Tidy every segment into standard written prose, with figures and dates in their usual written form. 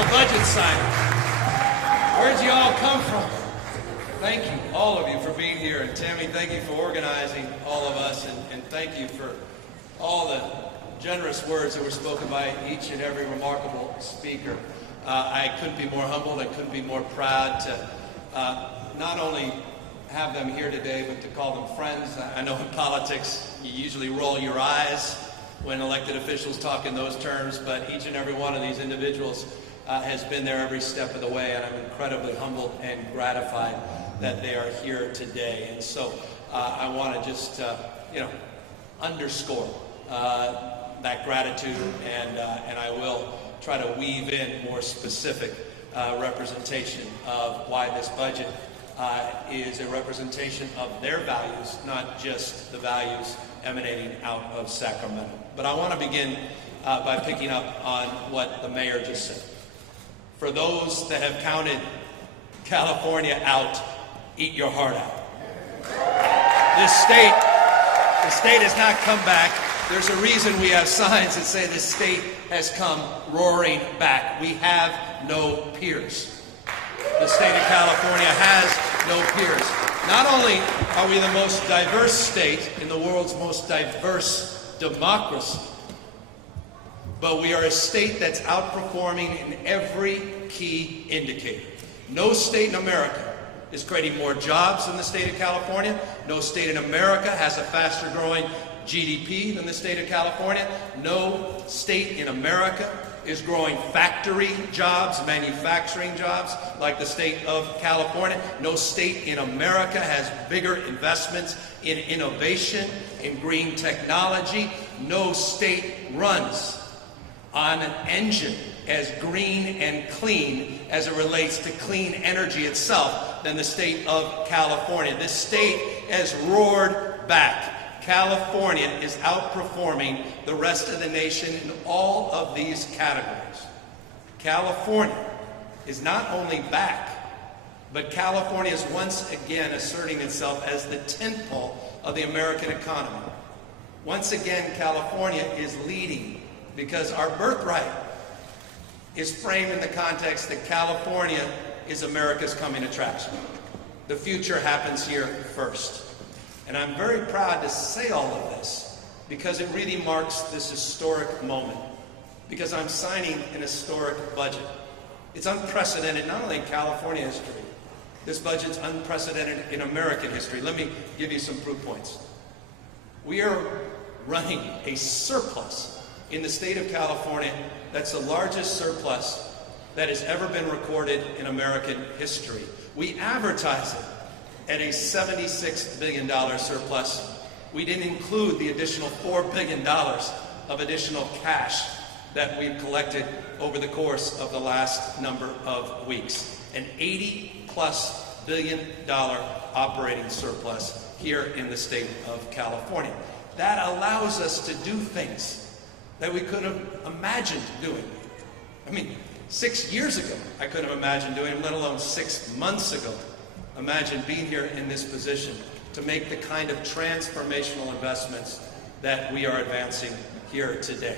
a budget signing. Where'd you all come from? Thank you, all of you, for being here. And Tammy, thank you for organizing all of us. And thank you for all the generous words that were spoken by each and every remarkable speaker. I couldn't be more humbled. I couldn't be more proud to not only have them here today, but to call them friends. I know in politics, you usually roll your eyes when elected officials talk in those terms, but each and every one of these individuals has been there every step of the way, and I'm incredibly humbled and gratified that they are here today. And so I want to just, underscore that gratitude, and I will try to weave in more specific representation of why this budget is a representation of their values, not just the values emanating out of Sacramento. But I want to begin by picking up on what the mayor just said. For those that have counted California out, eat your heart out. The state has not come back. There's a reason we have signs that say this state has come roaring back. We have no peers. The state of California has no peers. Not only are we the most diverse state in the world's most diverse democracy, but we are a state that's outperforming in every key indicator. No state in America is creating more jobs than the state of California. No state in America has a faster growing GDP than the state of California. No state in America is growing factory jobs, manufacturing jobs like the state of California. No state in America has bigger investments in innovation, in green technology. No state runs on an engine as green and clean as it relates to clean energy itself than the state of California. This state has roared back. California is outperforming the rest of the nation in all of these categories. California is not only back, but California is once again asserting itself as the tentpole of the American economy. Once again, California is leading because our birthright is framed in the context that California is America's coming attraction. The future happens here first. And I'm very proud to say all of this because it really marks this historic moment, because I'm signing an historic budget. It's unprecedented not only in California history, this budget's unprecedented in American history. Let me give you some proof points. We are running a surplus in the state of California that's the largest surplus that has ever been recorded in American history. We advertise it at a $76 billion surplus. We didn't include the additional $4 billion of additional cash that we've collected over the course of the last number of weeks. An $80+ billion operating surplus here in the state of California. That allows us to do things that we couldn't have imagined doing. I mean, 6 years ago, I couldn't have imagined doing them, let alone 6 months ago. Imagine being here in this position to make the kind of transformational investments that we are advancing here today.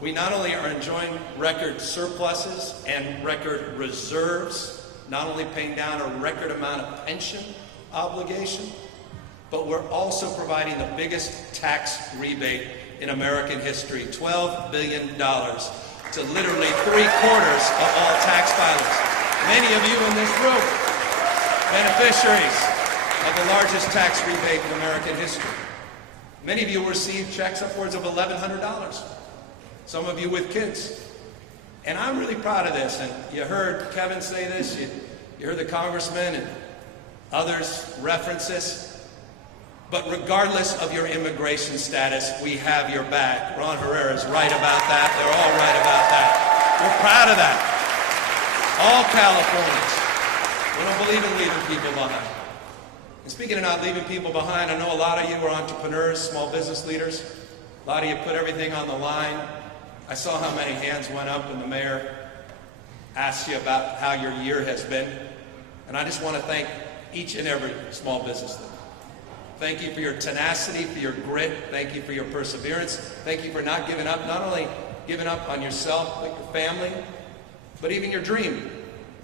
We not only are enjoying record surpluses and record reserves, not only paying down a record amount of pension obligation, but we're also providing the biggest tax rebate in American history, $12 billion to literally 3/4 of all tax filers. Many of you in this room, beneficiaries of the largest tax rebate in American history. Many of you receive checks upwards of $1,100. Some of you with kids. And I'm really proud of this. And you heard Kevin say this, you heard the congressman and others reference this. But regardless of your immigration status, we have your back. Ron Herrera is right about that. They're all right about that. We're proud of that. All Californians. We don't believe in leaving people behind. And speaking of not leaving people behind, I know a lot of you are entrepreneurs, small business leaders. A lot of you put everything on the line. I saw how many hands went up when the mayor asked you about how your year has been. And I just want to thank each and every small business leader. Thank you for your tenacity, for your grit. Thank you for your perseverance. Thank you for not giving up, not only giving up on yourself, but your family, but even your dream.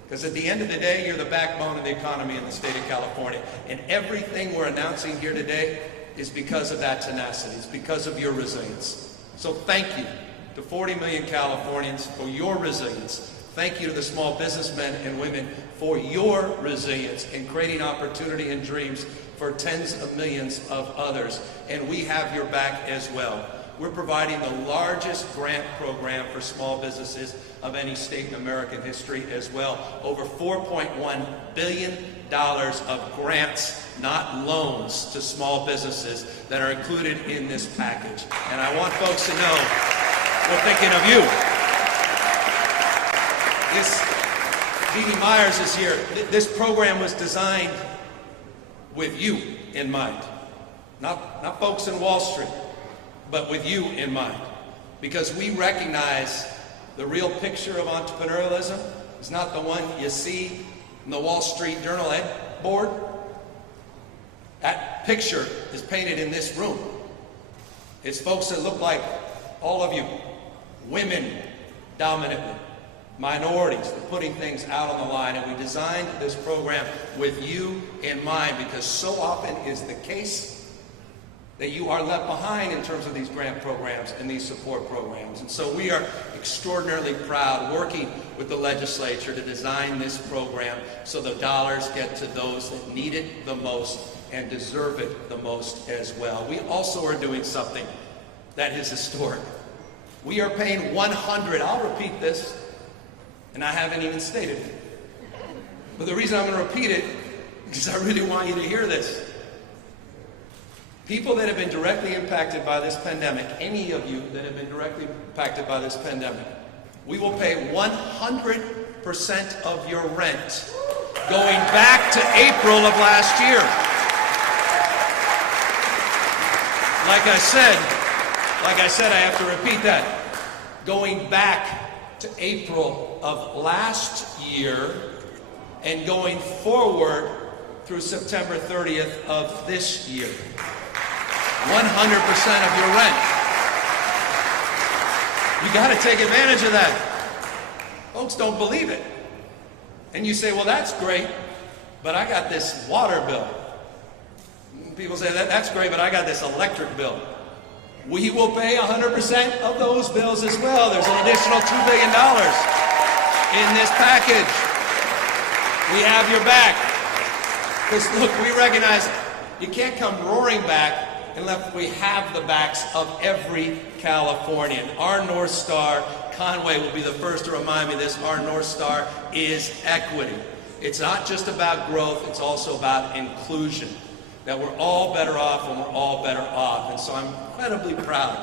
Because at the end of the day, you're the backbone of the economy in the state of California. And everything we're announcing here today is because of that tenacity. It's because of your resilience. So thank you to 40 million Californians for your resilience. Thank you to the small businessmen and women for your resilience in creating opportunity and dreams for tens of millions of others. And we have your back as well. We're providing the largest grant program for small businesses of any state in American history as well. Over $4.1 billion of grants, not loans, to small businesses that are included in this package. And I want folks to know we're thinking of you. Dee Myers is here. This program was designed with you in mind. Not folks in Wall Street, but with you in mind. Because we recognize the real picture of entrepreneurialism is not the one you see in the Wall Street Journal Ed board. That picture is painted in this room. It's folks that look like all of you, women dominantly, minorities, we're putting things out on the line, and we designed this program with you in mind, because so often is the case that you are left behind in terms of these grant programs and these support programs. And so we are extraordinarily proud working with the legislature to design this program so the dollars get to those that need it the most and deserve it the most as well. We also are doing something that is historic. We are paying 100, I'll repeat this, and I haven't even stated it. But the reason I'm going to repeat it is because I really want you to hear this. People that have been directly impacted by this pandemic, any of you that have been directly impacted by this pandemic, we will pay 100% of your rent going back to April of last year. Like I said, I have to repeat that. Going back to April of last year and going forward through September 30th of this year. 100% of your rent. You got to take advantage of that. Folks don't believe it. And you say, well, that's great, but I got this water bill. People say, that's great, but I got this electric bill. We will pay 100% of those bills as well. There's an additional $2 billion in this package. We have your back. Because look, we recognize you can't come roaring back unless we have the backs of every Californian. Our North Star, Conway will be the first to remind me this, our North Star is equity. It's not just about growth, it's also about inclusion. That we're all better off when we're all better off. And so I'm incredibly proud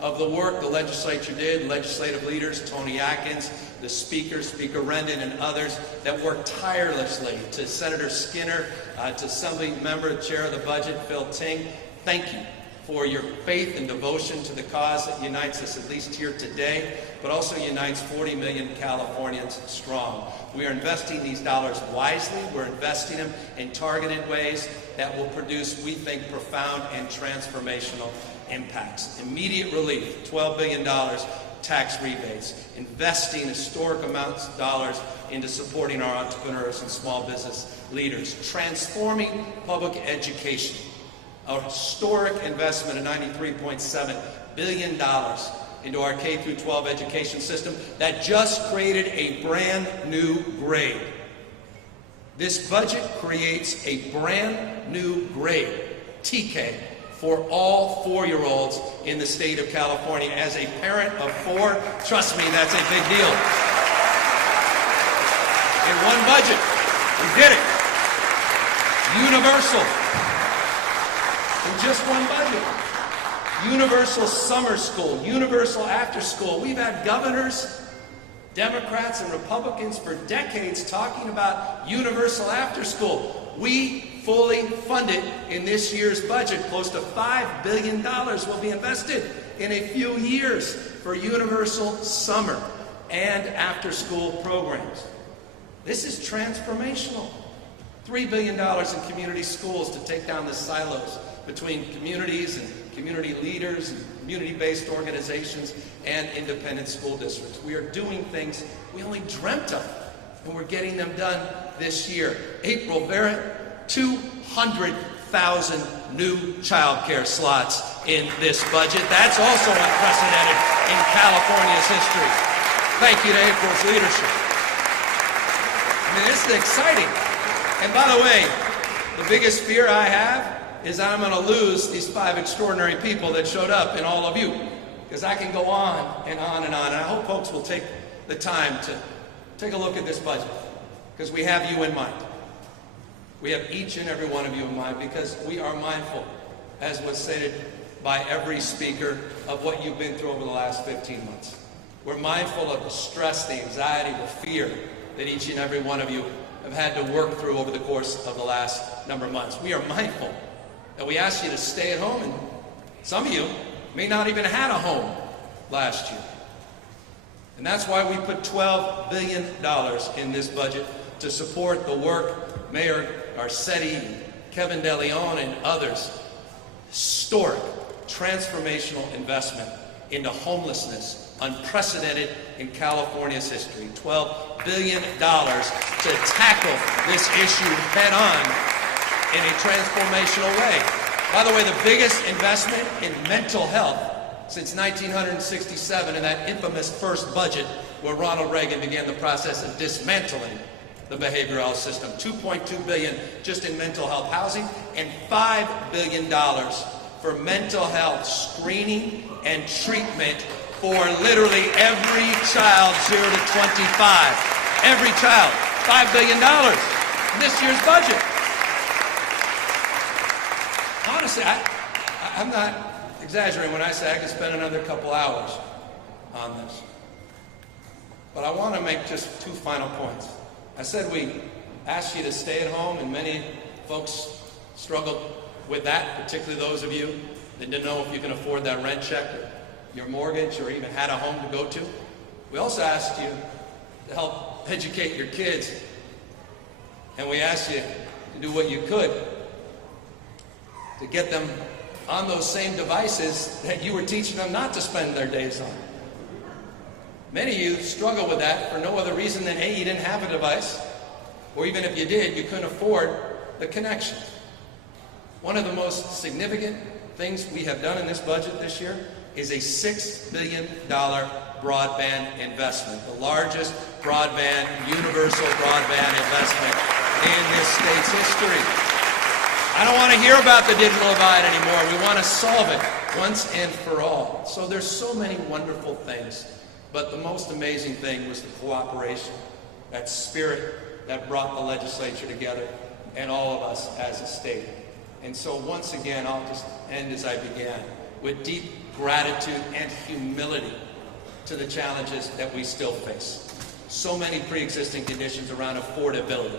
of the work the legislature did, legislative leaders, Tony Atkins, the speaker, Speaker Rendon, and others that worked tirelessly, to Senator Skinner, to Assembly Member, Chair of the Budget, Phil Ting. Thank you for your faith and devotion to the cause that unites us, at least here today, but also unites 40 million Californians strong. We are investing these dollars wisely. We're investing them in targeted ways that will produce, we think, profound and transformational impacts. Immediate relief, $12 billion tax rebates, investing historic amounts of dollars into supporting our entrepreneurs and small business leaders, transforming public education, a historic investment of $93.7 billion into our K-12 education system that just created a brand new grade. This budget creates a brand new grade, TK, for all 4-year-olds in the state of California. As a parent of 4, trust me, that's a big deal. In one budget, we did it. Universal. In just one budget. Universal summer school, universal after school. We've had governors, Democrats and Republicans for decades talking about universal after school. We fully fund it in this year's budget. Close to $5 billion will be invested in a few years for universal summer and after school programs. This is transformational. $3 billion in community schools to take down the silos between communities and community leaders, community-based organizations, and independent school districts. We are doing things we only dreamt of, and we're getting them done this year. April Barrett, 200,000 new child care slots in this budget. That's also unprecedented in California's history. Thank you to April's leadership. I mean, this is exciting. And by the way, the biggest fear I have is I'm going to lose these 5 extraordinary people that showed up in all of you. Because I can go on and on and on. And I hope folks will take the time to take a look at this budget. Because we have you in mind. We have each and every one of you in mind, because we are mindful, as was stated by every speaker, of what you've been through over the last 15 months. We're mindful of the stress, the anxiety, the fear that each and every one of you have had to work through over the course of the last number of months. We are mindful that we ask you to stay at home, and some of you may not even have had a home last year. And that's why we put $12 billion in this budget to support the work Mayor Garcetti, Kevin DeLeon, and others. Historic, transformational investment into homelessness, unprecedented in California's history. $12 billion to tackle this issue head on in a transformational way. By the way, the biggest investment in mental health since 1967, in that infamous first budget where Ronald Reagan began the process of dismantling the behavioral health system. $2.2 billion just in mental health housing, and $5 billion for mental health screening and treatment for literally every child 0 to 25. Every child. $5 billion in this year's budget. Honestly, I'm not exaggerating when I say I could spend another couple hours on this. But I want to make just 2 final points. I said we asked you to stay at home, and many folks struggled with that, particularly those of you that didn't know if you can afford that rent check or your mortgage or even had a home to go to. We also asked you to help educate your kids, and we asked you to do what you could to get them on those same devices that you were teaching them not to spend their days on. Many of you struggle with that for no other reason than A, you didn't have a device, or even if you did, you couldn't afford the connection. One of the most significant things we have done in this budget this year is a $6 billion broadband investment, the largest broadband, universal broadband investment in this state's history. I don't want to hear about the digital divide anymore. We want to solve it once and for all. So there's so many wonderful things, but the most amazing thing was the cooperation, that spirit that brought the legislature together and all of us as a state. And so once again, I'll just end as I began, with deep gratitude and humility to the challenges that we still face. So many pre-existing conditions around affordability,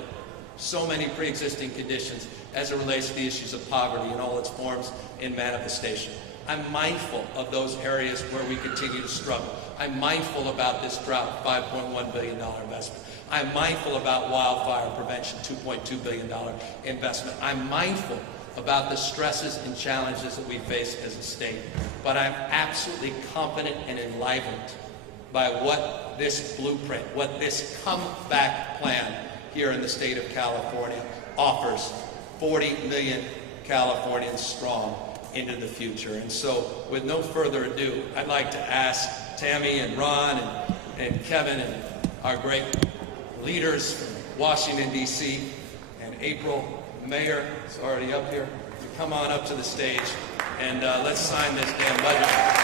so many pre-existing conditions as it relates to the issues of poverty in all its forms and manifestation. I'm mindful of those areas where we continue to struggle. I'm mindful about this drought, $5.1 billion investment. I'm mindful about wildfire prevention, $2.2 billion investment. I'm mindful about the stresses and challenges that we face as a state. But I'm absolutely confident and enlivened by what this blueprint, what this comeback plan here in the state of California offers 40 million Californians strong into the future. And so, with no further ado, I'd like to ask Tammy and Ron and Kevin and our great leaders from Washington, D.C., and April, Mayor, is already up here, to come on up to the stage, and let's sign this damn budget.